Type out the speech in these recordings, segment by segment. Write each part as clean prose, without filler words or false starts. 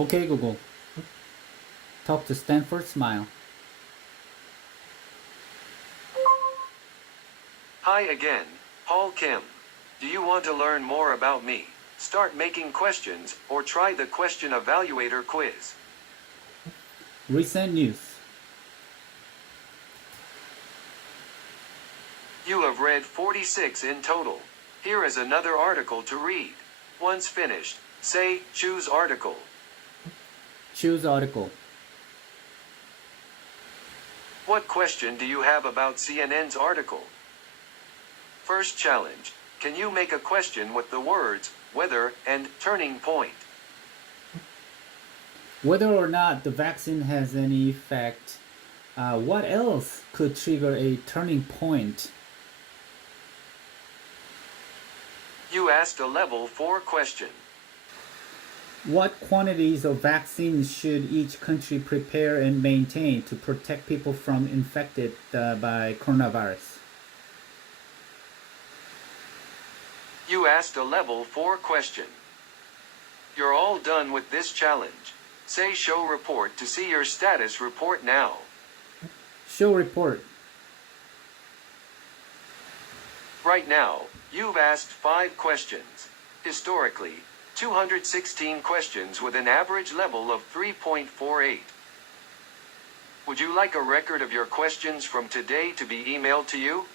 Okay, Google. Talk to Stanford Smile. Hi again, Paul Kim. Do you want to learn more about me? Start making questions, or try the question evaluator quiz. Recent news. You have read 46 in total. Here is another article to read. Once finished, say, choose article. Choose article. What question do you have about CNN's article? First challenge. Can you make a question with the words, whether, and turning point? Whether or not the vaccine has any effect, what else could trigger a turning point? You asked a level 4 question. What quantities of vaccines should each country prepare and maintain to protect people from infected by coronavirus? You asked a level 4 question. You're all done with this challenge. Say show report to see your status report now. Show report. Right now, you've asked 5 questions. Historically, 216 questions with an average level of 3.48. Would you like a record of your questions from today to be emailed to you?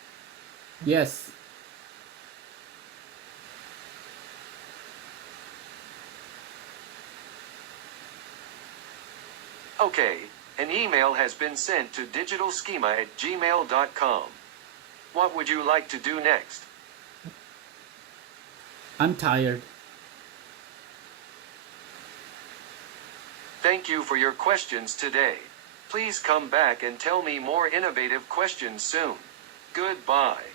Yes. Okay, an email has been sent to digitalschema@gmail.com. What would you like to do next? I'm tired. Thank you for your questions today. Please come back and tell me more innovative questions soon. Goodbye.